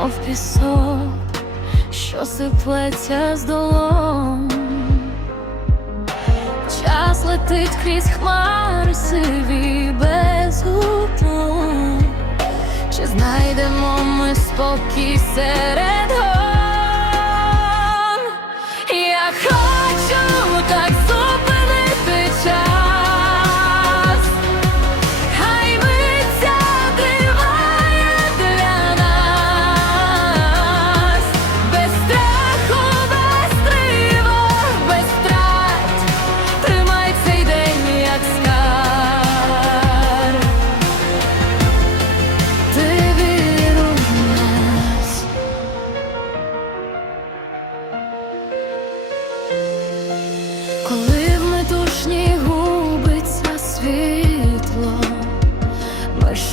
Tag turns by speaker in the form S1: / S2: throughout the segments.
S1: мов пісок, що сиплеться з долом, Час летить крізь хмари сиві без гуту. Чи знайдемо ми спокій серед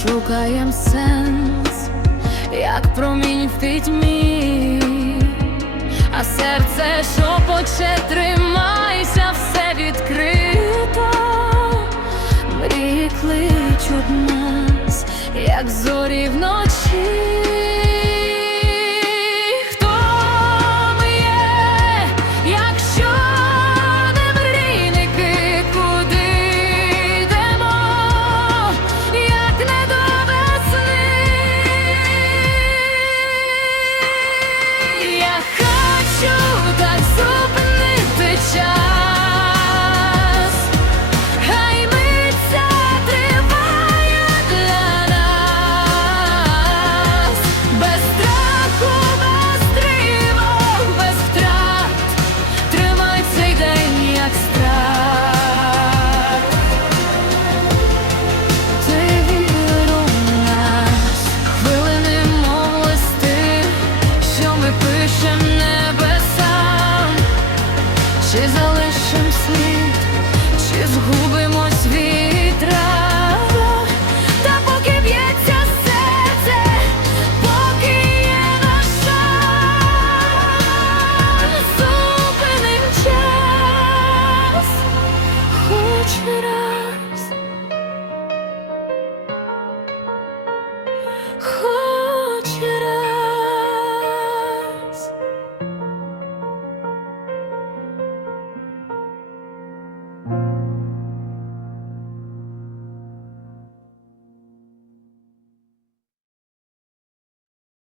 S1: шукаєм сенс, як промінь в пітьмі, а серце шопоче, тримайся, все відкрито, мрії кличуть нас, як зорі вночі. Пишем небесам, чи залишим слід, чи згубимось вітра. Та поки б'ється серце, поки є наш шанс, зупиним час хоч раз.